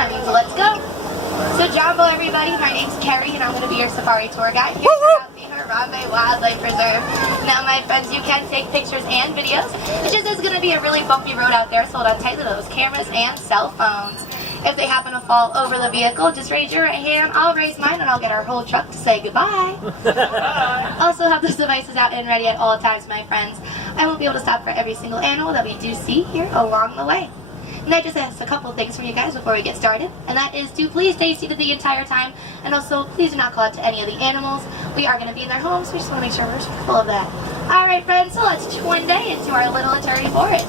that means let's go. So Jumbo, everybody, my name's Kerry, and I'm going to be your safari tour guide here at the Harambe Wildlife Reserve. Now, my friends, you can take pictures and videos. It just is going to be a really bumpy road out there, so hold on tight to those cameras and cell phones. If they happen to fall over the vehicle, just raise your right hand, I'll raise mine, and I'll get our whole truck to say goodbye. Also have those devices out and ready at all times, my friends. I won't be able to stop for every single animal that we do see here along the way. And I just asked a couple things from you guys before we get started, and that is to please stay seated the entire time, and also please do not call out to any of the animals. We are going to be in their homes, so we just want to make sure we're respectful of that. Alright friends, so let's twin day into our little eternity forest.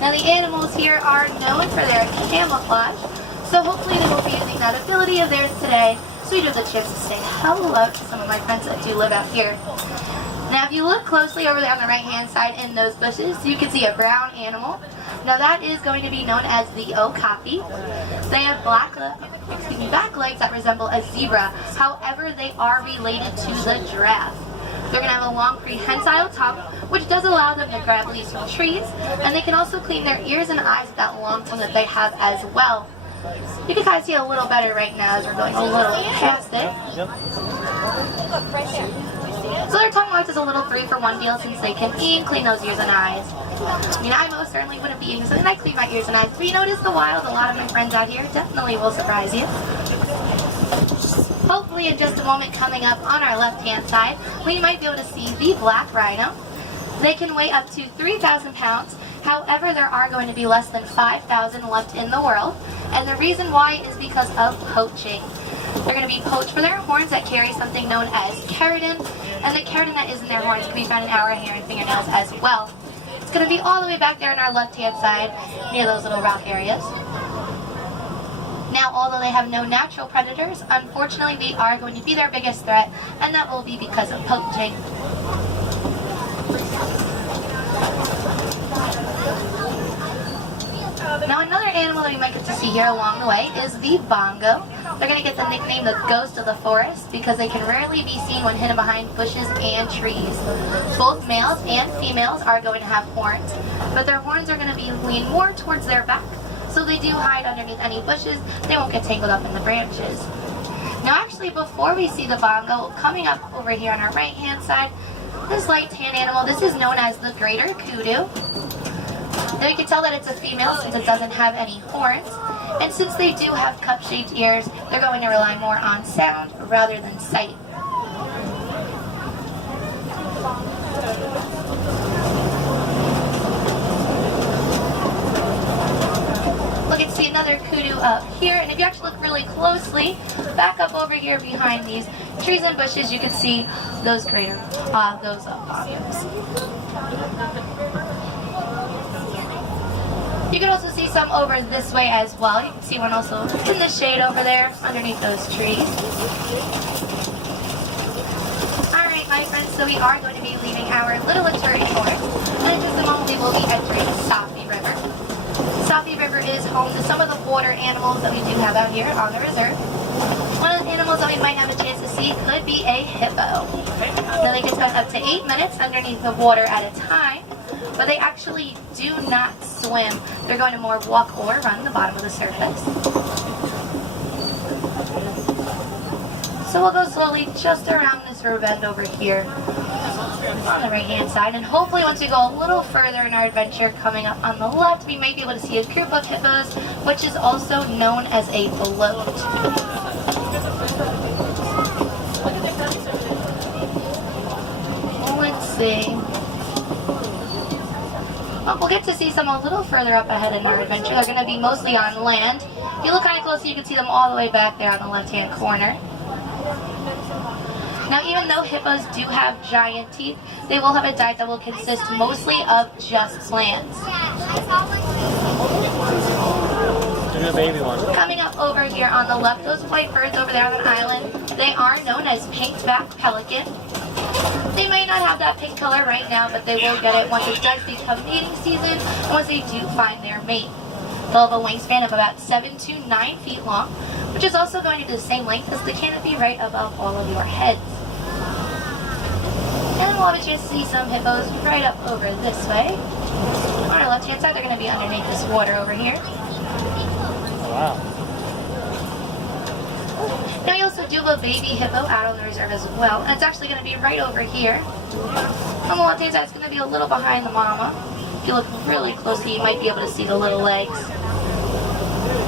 Now the animals here are known for their camouflage, so hopefully they will be using that ability of theirs today, so you do have the chance to say hello to some of my friends that do live out here. Now if you look closely over there on the right hand side in those bushes, you can see a brown animal. Now that is going to be known as the okapi. They have back legs that resemble a zebra. However, they are related to the giraffe. They're going to have a long prehensile tongue, which does allow them to grab leaves from trees, and they can also clean their ears and eyes with that long tongue that they have as well. You can kind of see a little better right now as we're going a little past it. So their tongue wax is a little 3-for-1 deal since they can eat, clean those ears and eyes. I mean, I most certainly wouldn't be eating something. I clean my ears and eyes, but you notice the wild, a lot of my friends out here definitely will surprise you. Hopefully in just a moment coming up on our left-hand side, we might be able to see the black rhino. They can weigh up to 3,000 pounds. However, there are going to be less than 5,000 left in the world, and the reason why is because of poaching. They're going to be poached for their horns that carry something known as keratin, and the keratin that is in their horns can be found in our hair and fingernails as well. It's going to be all the way back there on our left-hand side, near those little rock areas. Now, although they have no natural predators, unfortunately we are going to be their biggest threat, and that will be because of poaching. Now another animal that we might get to see here along the way is the bongo. They're going to get the nickname the ghost of the forest because they can rarely be seen when hidden behind bushes and trees. Both males and females are going to have horns, but their horns are going to be leaned more towards their back, so they do hide underneath any bushes. They won't get tangled up in the branches. Now actually, before we see the bongo, coming up over here on our right hand side, this light tan animal, this is known as the greater kudu. Now you can tell that it's a female since it doesn't have any horns, and since they do have cup-shaped ears, they're going to rely more on sound rather than sight. Look, and see another kudu up here, and if you actually look really closely, back up over here behind these trees and bushes, you can see those bongos. You can also see some over this way as well. You can see one also in the shade over there underneath those trees. Alright, my friends, so we are going to be leaving our little eternity forest, and in just a moment we will be entering Safi River. Safi River is home to some of the water animals that we do have out here on the reserve. One of the animals that we might have a chance to see could be a hippo. Now they can spend up to 8 minutes underneath the water at a time, but they actually do not swim. They're going to more walk or run the bottom of the surface. So we'll go slowly just around this river bend over here on the right hand side, and hopefully once we go a little further in our adventure coming up on the left, we might be able to see a group of hippos, which is also known as a float. Let's see. We'll get to see some a little further up ahead in our adventure. They're going to be mostly on land. If you look kind of closely, you can see them all the way back there on the left-hand corner. Now, even though hippos do have giant teeth, they will have a diet that will consist mostly of just plants. Baby one. Coming up over here on the left, those white birds over there on the island, they are known as pink-backed pelican. They may not have that pink color right now, but they will get it once it does become mating season, and once they do find their mate. They'll have a wingspan of about 7 to 9 feet long, which is also going to be the same length as the canopy right above all of your heads. And we'll have a chance to see some hippos right up over this way. On our left-hand side, they're going to be underneath this water over here. Wow. have a baby hippo out on the reserve as well. And it's actually going to be right over here. On the left-hand side, it's going to be a little behind the mama. If you look really closely, you might be able to see the little legs.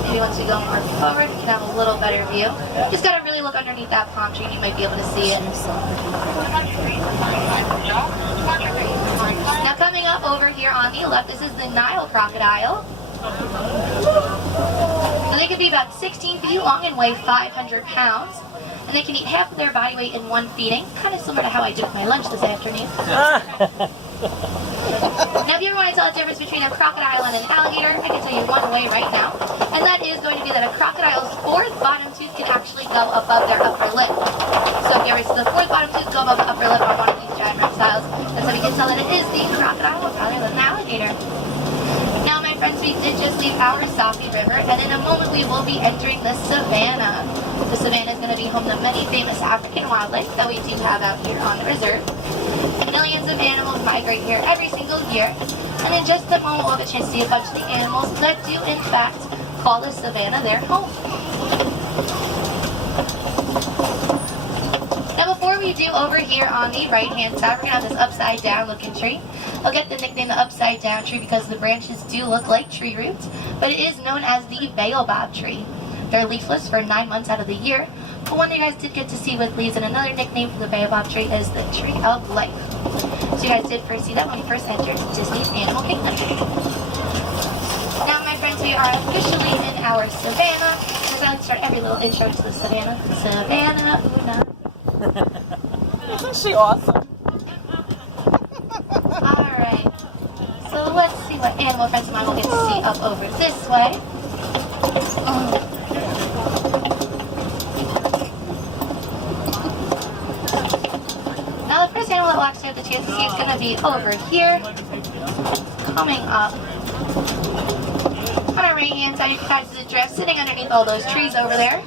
Maybe once we go more forward, you can have a little better view. Just got to really look underneath that palm tree and you might be able to see it. Now coming up over here on the left, this is the Nile crocodile. So they could be about 16 feet long and weigh 500 pounds. And they can eat half of their body weight in one feeding, kind of similar to how I did with my lunch this afternoon. Now, if you ever want to tell the difference between a crocodile and an alligator, I can tell you one way right now, and that is going to be that a crocodile's fourth bottom tooth can actually go above their upper lip. So if you ever see the fourth bottom tooth go above the upper lip on one of these giant reptiles, that's how we can tell that it is the crocodile rather than the alligator. Now, my friends, we did just leave our Safi River, and in a moment we will be entering the savannah. The savannah is going to be home to many famous African wildlife that we do have out here on the reserve. Millions of animals migrate here every single year, and in just a moment we'll have a chance to see a bunch of the animals that do in fact call the savannah their home. Now before we do, over here on the right hand side, we're going to have this upside down looking tree. I'll get the nickname the upside down tree because the branches do look like tree roots, but it is known as the baobab tree. They're leafless for 9 months out of the year, but one you guys did get to see with leaves, and another nickname for the baobab tree is the tree of life. So you guys did first see that when we first entered Disney's Animal Kingdom. Now, my friends, we are officially in our savannah. As I like to start every little intro to the savannah. Savannah, Una. Isn't she awesome? Alright. So let's see what animal friends of mine will get to see up over this way. Now the first animal that we'll actually have the chance to see is going to be over here. Coming up. On our right hand side, you can kind of see the giraffe sitting underneath all those trees over there.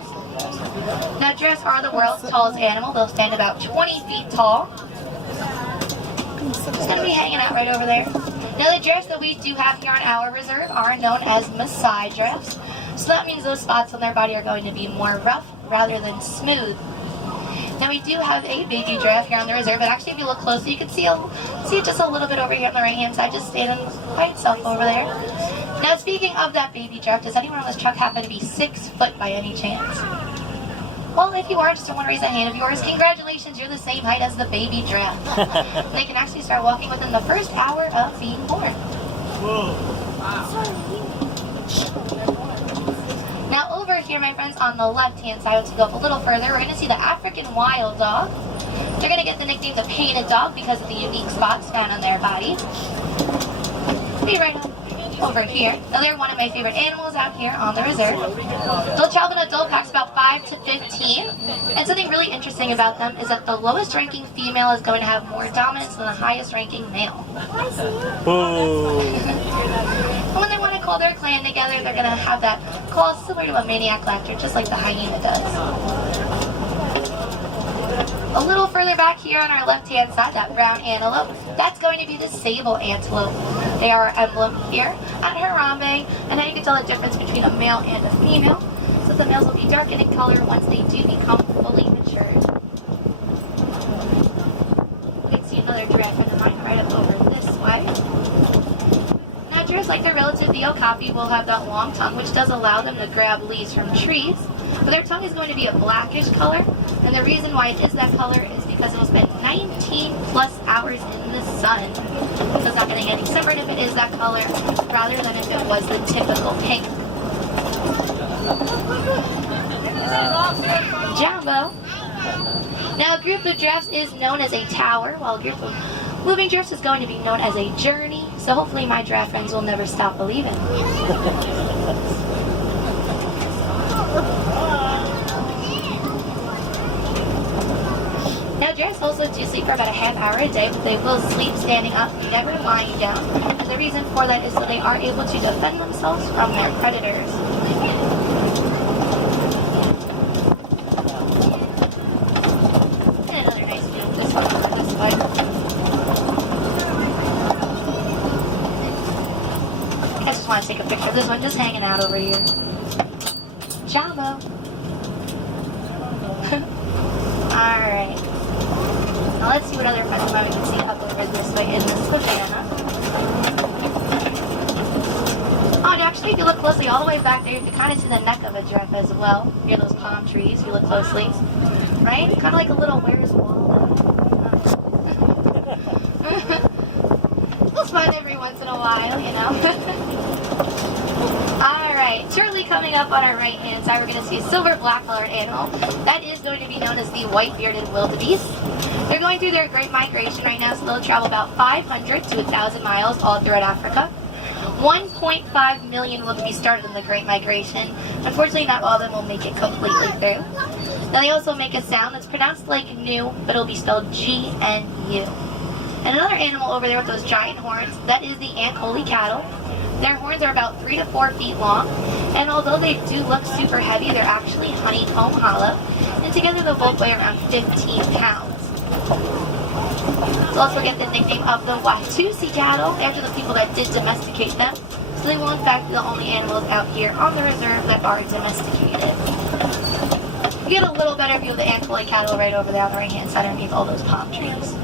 Now giraffes are the world's tallest animal. They'll stand about 20 feet tall. It's going to be hanging out right over there. Now the giraffes that we do have here on our reserve are known as Maasai giraffes. So that means those spots on their body are going to be more rough rather than smooth. Now we do have a baby giraffe here on the reserve, but actually if you look closely you can see it just a little bit over here on the right hand side, just standing by itself over there. Now speaking of that baby giraffe, does anyone on this truck happen to be 6 foot by any chance? Well, if you are, just want to raise a hand of yours. Congratulations, you're the same height as the baby giraffe. They can actually start walking within the first hour of being born. Now over here, my friends, on the left-hand side, once you go up a little further, we're going to see the African wild dog. They're going to get the nickname the painted dog because of the unique spots found on their bodies. Be right up over here. Now they're one of my favorite animals out here on the reserve. They'll travel in adult packs about 5 to 15. And something really interesting about them is that the lowest ranking female is going to have more dominance than the highest ranking male. And when they want to call their clan together, they're going to have that call similar to a maniac laughter, just like the hyena does. A little further back here on our left-hand side, that brown antelope, that's going to be the sable antelope. They are our emblem here at Harambe, and now you can tell the difference between a male and a female. So the males will be darkened in color once they do become fully matured. You can see another giraffe friend of mine right up over this way. Now giraffes, like their relative the okapi, will have that long tongue, which does allow them to grab leaves from trees. But their tongue is going to be a blackish color, and the reason why it is that color is because it will spend 19 plus hours in the sun. So it's not going to get any separate if it is that color, rather than if it was the typical pink. Jumbo. Now a group of giraffes is known as a tower, while a group of moving giraffes is going to be known as a journey. So hopefully my giraffe friends will never stop believing. Now giraffes also do sleep for about a half hour a day, but they will sleep standing up, never lying down. And the reason for that is so they are able to defend themselves from their predators. And another nice view of this one over this way. I just want to take a picture of this one just hanging out over here. Jumbo. Alright. Now let's see what other friends of mine we can see up over this way in the savannah. Oh, and actually, if you look closely, all the way back there, you can kind of see the neck of a giraffe as well. Near those palm trees, if you look closely. Right? Kind of like a little Where's Waldo. It's fun every once in a while, you know. Alright, shortly coming up on our right hand side, we're going to see a silver black colored animal. That is going to be known as the white-bearded wildebeest. They're going through their great migration right now, so they'll travel about 500 to 1,000 miles all throughout Africa. 1.5 million wildebeest started in the great migration. Unfortunately, not all of them will make it completely through. Now they also make a sound that's pronounced like new, but it'll be spelled G-N-U. And another animal over there with those giant horns, that is the Ankole cattle. Their horns are about 3 to 4 feet long, and although they do look super heavy, they're actually honeycomb hollow, and together they'll both weigh around 15 pounds. They'll also get the nickname of the Watusi cattle after the people that did domesticate them, so they will in fact be the only animals out here on the reserve that are domesticated. You get a little better view of the Ankole cattle right over there on the right hand side underneath all those palm trees.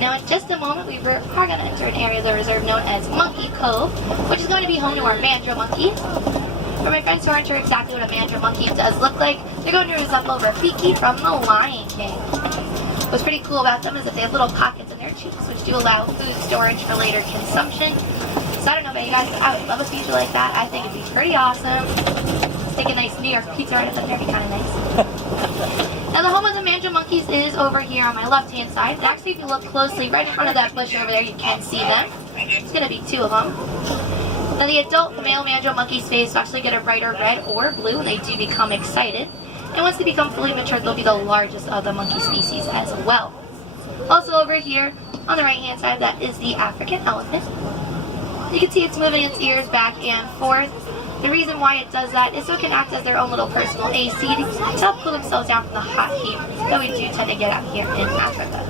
Now in just a moment we are going to enter an area of the reserve known as Monkey Cove, which is going to be home to our mandrill monkeys. For my friends who aren't sure exactly what a mandrill monkey does look like, they're going to resemble Rafiki from The Lion King. What's pretty cool about them is that they have little pockets in their cheeks which do allow food storage for later consumption. So I don't know about you guys, but I would love a feature like that. I think it'd be pretty awesome. Stick a nice New York pizza right up in there, would be kind of nice. Now the home of the mandrill monkeys is over here on my left hand side. And actually if you look closely right in front of that bush over there you can see them. It's going to be 2 of them. Now the adult male mandrill monkey's face will actually get a brighter red or blue when they do become excited. And once they become fully mature they'll be the largest of the monkey species as well. Also over here on the right hand side that is the African elephant. You can see it's moving its ears back and forth. The reason why it does that is so it can act as their own little personal AC to help cool themselves down from the hot heat that we do tend to get out here in Africa.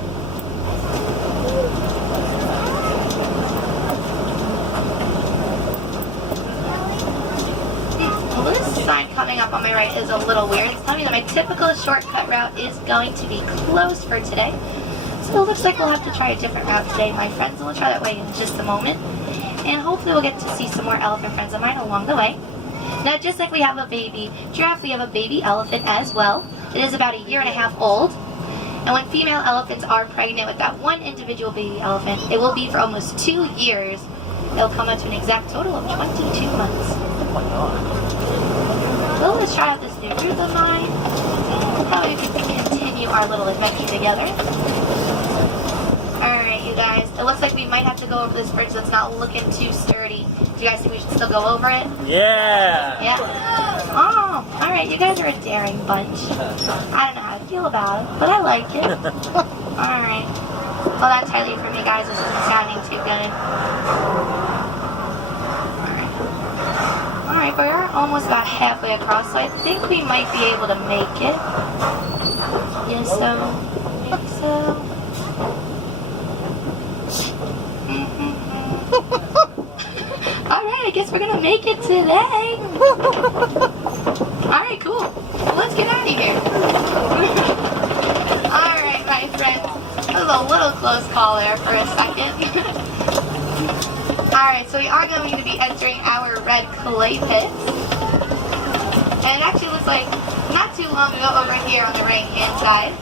Well, this sign coming up on my right is a little weird. It's telling me that my typical shortcut route is going to be closed for today. So it looks like we'll have to try a different route today, my friends, and we'll try that way in just a moment. And hopefully we'll get to see some more elephant friends of mine along the way. Now just like we have a baby giraffe, we have a baby elephant as well. It is about 1.5 years old. And when female elephants are pregnant with that one individual baby elephant, it will be for almost 2 years. It'll come up to an exact total of 22 months. Oh my god. So let's try out this new route of mine. Probably we can continue our little adventure together. Alright, you guys. It looks like we might have to go over this bridge that's not looking too sturdy. Do you guys think we should still go over it? Yeah! Yeah. Oh, alright. You guys are a daring bunch. I don't know how to feel about it, but I like it. Alright. Hold on tightly for me, guys. This isn't sounding too good. Alright, but we're almost about halfway across, so I think we might be able to make it. Yes, so. Think so. Alright, I guess we're gonna make it today. Alright, cool. Well, let's get out of here. Alright, my friends. That was a little close call there for a second. Alright, so we are going to be entering our red clay pits. And it actually looks like not too long ago over here on the right hand side,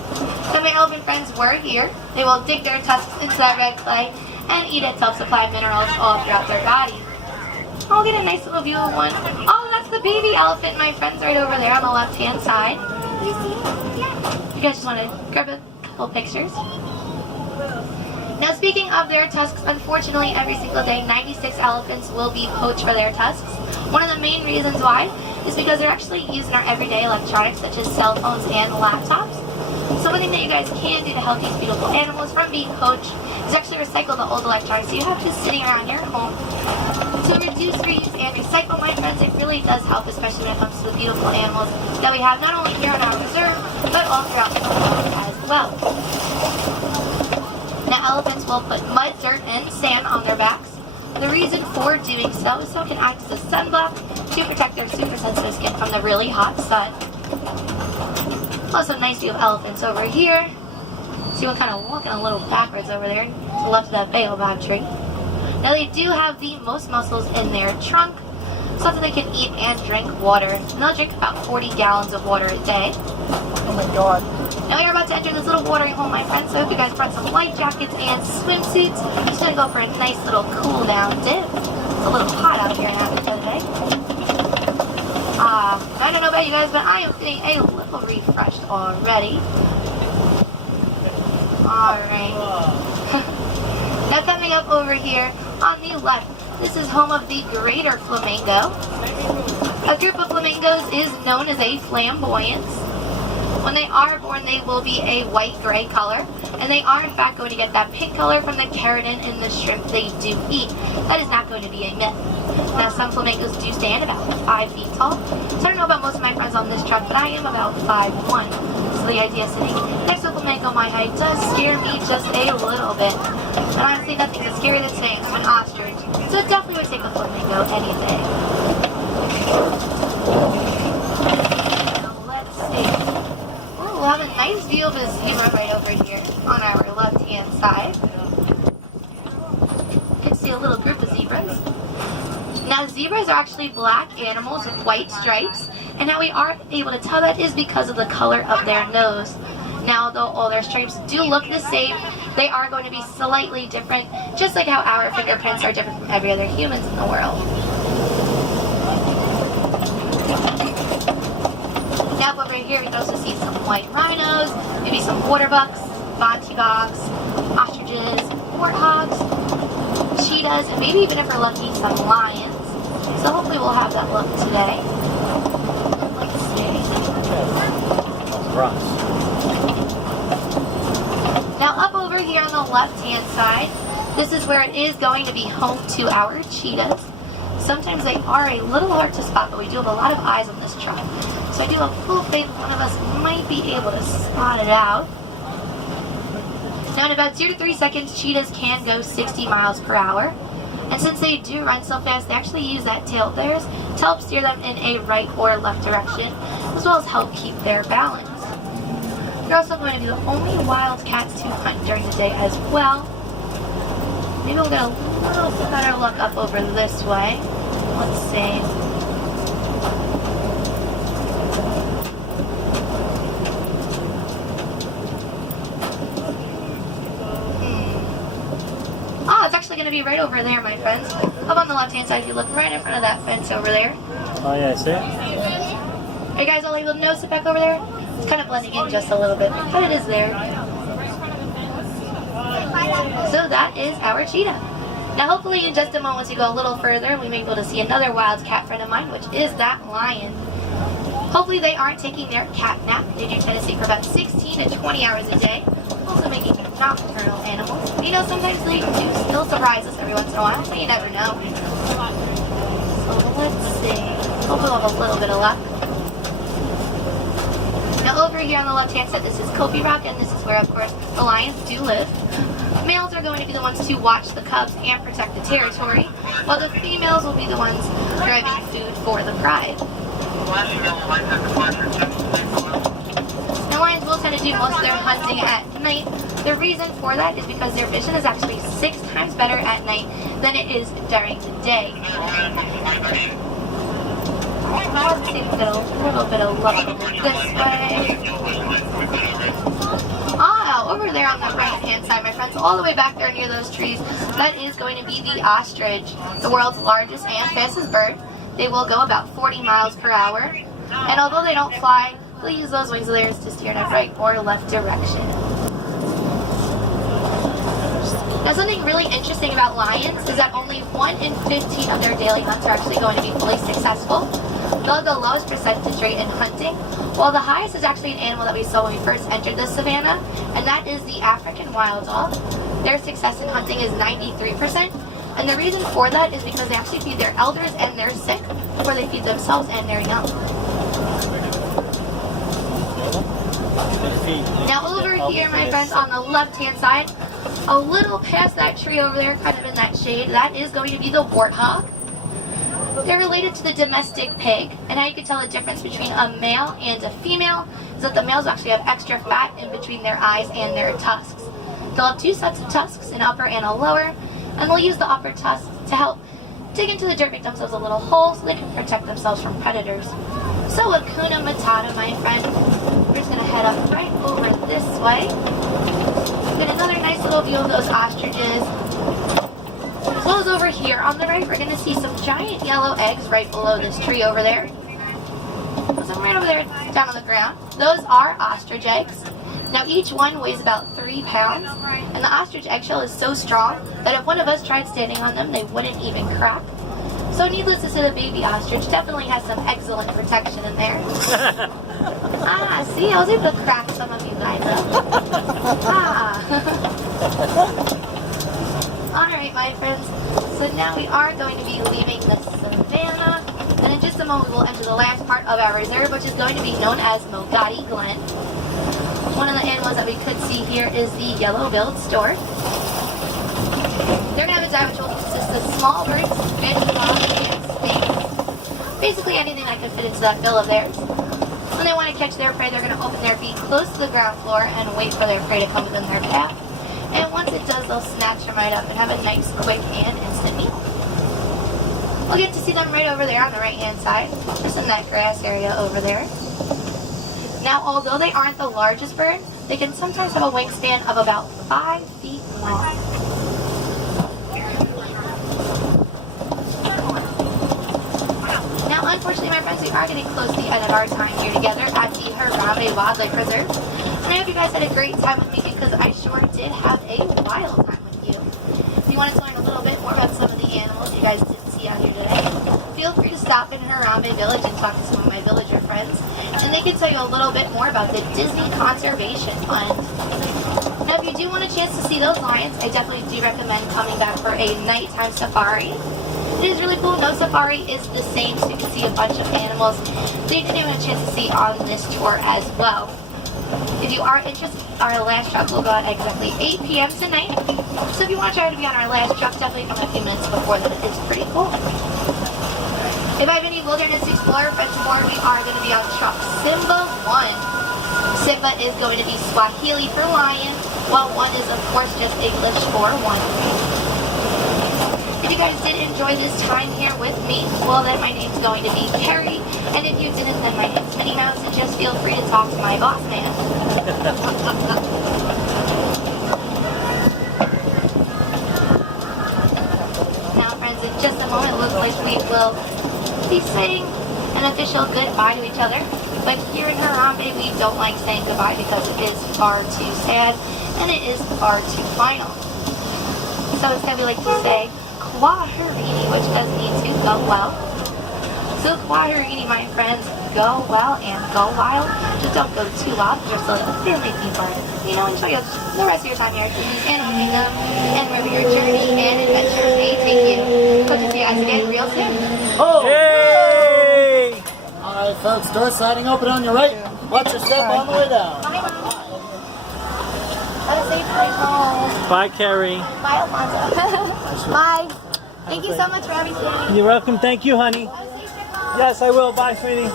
some of my elephant friends were here. They will dig their tusks into that red clay and eat it to help supply minerals all throughout their body. I'll get a nice little view of one. Oh, that's the baby elephant, my friends, right over there on the left hand side. You guys just want to grab a couple pictures. Now speaking of their tusks, unfortunately every single day 96 elephants will be poached for their tusks. One of the main reasons why is because they're actually used in our everyday electronics such as cell phones and laptops. So one thing that you guys can do to help these beautiful animals from being poached is actually recycle the old electronics that you have just sitting around your home. To reduce, reuse, and recycle, my friends, it really does help, especially when it comes to the beautiful animals that we have not only here on our reserve, but all throughout the world as well. Now elephants will put mud, dirt, and sand on their backs. The reason for doing so is so it can act as a sunblock to protect their super sensitive skin from the really hot sun. Also, nice view of elephants over here. See one kind of walking a little backwards over there to the left of that baobab tree. Now they do have the most mussels in their trunk, so that they can eat and drink water. And they'll drink about 40 gallons of water a day. Oh my god. Now we are about to enter this little watering hole, my friends, so I hope you guys brought some life jackets and swimsuits. Just gonna go for a nice little cool down dip. It's a little hot out here in Africa today. I don't know about you guys, but I am feeling a little refreshed already. Alright. Now coming up over here on the left, this is home of the greater flamingo. A group of flamingos is known as a flamboyance. When they are born, they will be a white-gray color, and they are in fact going to get that pink color from the keratin in the shrimp they do eat. That is not going to be a myth. Now some flamingos do stand about 5 feet tall, so I don't know about most of my friends on this truck, but I am about 5'1". So the idea of sitting next to a flamingo my height does scare me just a little bit. And honestly, nothing's as scary than staying from an ostrich, so it definitely would take a flamingo any day. Now let's see. We'll have a nice view of a zebra right over here on our left-hand side. You can see a little group of zebras. Now, zebras are actually black animals with white stripes, and how we are able to tell that is because of the color of their nose. Now, though all their stripes do look the same, they are going to be slightly different, just like how our fingerprints are different from every other humans in the world. Now, over here, we can also see some white rhinos, maybe some water bucks, banty bogs, ostriches, warthogs, cheetahs, and maybe even if we're lucky, some lions. So hopefully we'll have that look today. Let's see. Now up over here on the left-hand side, this is where it is going to be home to our cheetahs. Sometimes they are a little hard to spot, but we do have a lot of eyes on this truck. So I do have full faith one of us might be able to spot it out. Now in about 0 to 3 seconds, cheetahs can go 60 miles per hour. And since they do run so fast, they actually use that tail of theirs to help steer them in a right or left direction, as well as help keep their balance. They're also going to be the only wild cats to hunt during the day as well. Maybe we'll get a little better look up over this way. Let's see. Going to be right over there, my friends. Up on the left-hand side, if you look right in front of that fence over there. Oh yeah, I see it. Are you guys all able to notice it back over there? It's kind of blending in just a little bit, but it is there. So that is our cheetah. Now hopefully in just a moment, once we go a little further, we may be able to see another wild cat friend of mine, which is that lion. Hopefully they aren't taking their cat nap. They do tend to sleep for about 16 to 20 hours a day. Also making nocturnal animals. You know, sometimes they do still surprise us every once in a while, so you never know. So let's see. Hopefully we'll have a little bit of luck. Now over here on the left-hand side, this is Kopi Rock, and this is where, of course, the lions do live. Males are going to be the ones to watch the cubs and protect the territory, while the females will be the ones driving food for the pride. Now lions will tend to do most of their hunting at night. The reason for that is because their vision is actually 6 times better at night than it is during the day. Let's see if we get a little bit of luck this way. Over there on the right-hand side, my friends, all the way back there near those trees, that is going to be the ostrich, the world's largest and fastest bird. They will go about 40 miles per hour, and although they don't fly, they'll use those wings of theirs to steer in a right or left direction. Now something really interesting about lions is that only 1 in 15 of their daily hunts are actually going to be fully successful. They'll have the lowest percentage rate in hunting, while the highest is actually an animal that we saw when we first entered the savannah, and that is the African wild dog. Their success in hunting is 93%, and the reason for that is because they actually feed their elders and their sick before they feed themselves and their young. Now over here, my friends, on the left-hand side, a little past that tree over there, kind of in that shade, that is going to be the warthog. They're related to the domestic pig, and how you can tell the difference between a male and a female is that the males actually have extra fat in between their eyes and their tusks. They'll have two sets of tusks, an upper and a lower, and they'll use the upper tusk to help dig into the dirt, make themselves a little hole so they can protect themselves from predators. So Hakuna Matata, my friend. We're just going to head up right over this way. Get another nice little view of those ostriches. As well as over here on the right, we're going to see some giant yellow eggs right below this tree over there. Some right over there down on the ground. Those are ostrich eggs. Now each one weighs about 3 pounds, and the ostrich eggshell is so strong that if one of us tried standing on them, they wouldn't even crack. So needless to say, the baby ostrich definitely has some excellent protection in there. See, I was able to crack some of you guys up. Alright, my friends, so now we are going to be leaving the savannah, and in just a moment we will enter the last part of our reserve, which is going to be known as Mogati Glen. One of the animals that we could see here is the yellow-billed stork. They're going to have a diet which will consist of small birds, fish, frogs, and snakes. Basically anything that can fit into that bill of theirs. When they want to catch their prey, they're going to open their beak close to the ground floor and wait for their prey to come within their path. And once it does, they'll snatch them right up and have a nice, quick, and instant meal. We'll get to see them right over there on the right-hand side, just in that grass area over there. Now, although they aren't the largest bird, they can sometimes have a wingspan of about 5 feet long. Now, unfortunately, my friends, we are getting close to the end of our time here together at the Harambe Wildlife Reserve. And I hope you guys had a great time with me because I sure did have a wild time with you. If you wanted to learn a little bit more about some of the animals you guys didn't see out here today, feel free to stop in Harambe Village and talk to some of my villager friends, and they can tell you a little bit more about the Disney Conservation Fund. Now, if you do want a chance to see those lions, I definitely do recommend coming back for a nighttime safari. It is really cool. No safari is the same, so you can see a bunch of animals that you didn't even have a chance to see on this tour as well. If you are interested, our last truck will go out exactly 8 p.m. tonight. So if you want to try to be on our last truck, definitely come a few minutes before that. It's pretty cool. If I have any Wilderness Explorer friends aboard, we are going to be on truck Simba 1. Simba is going to be Swahili for lion, while 1 is, of course, just English for one. If you guys did enjoy this time here with me, well then my name's going to be Kerry, and if you didn't, then my name's Minnie Mouse, and just feel free to talk to my boss man. Now friends, in just a moment, it looks like we will be saying an official goodbye to each other, but here in Harambe, we don't like saying goodbye because it is far too sad, and it is far too final. So instead we like to say, Kwaherini, which does mean to go well. So Kwaherini, my friends, go well and go wild. Just don't go too wild because you're still a family theme park. You know, enjoy the rest of your time here at Disney's Animal Kingdom and wherever your journey and adventure may take you. Hope to see you guys again real soon. Oh! Yay! Alright folks, door sliding open on your right. Watch your step on the way down. Bye, Mom. Have a safe flight home. Bye, Kerry. Bye, Alfonso. Bye. Thank you so much for everything. You're welcome. Thank you, honey. Have a safe trip home. Yes, I will. Bye, sweetie.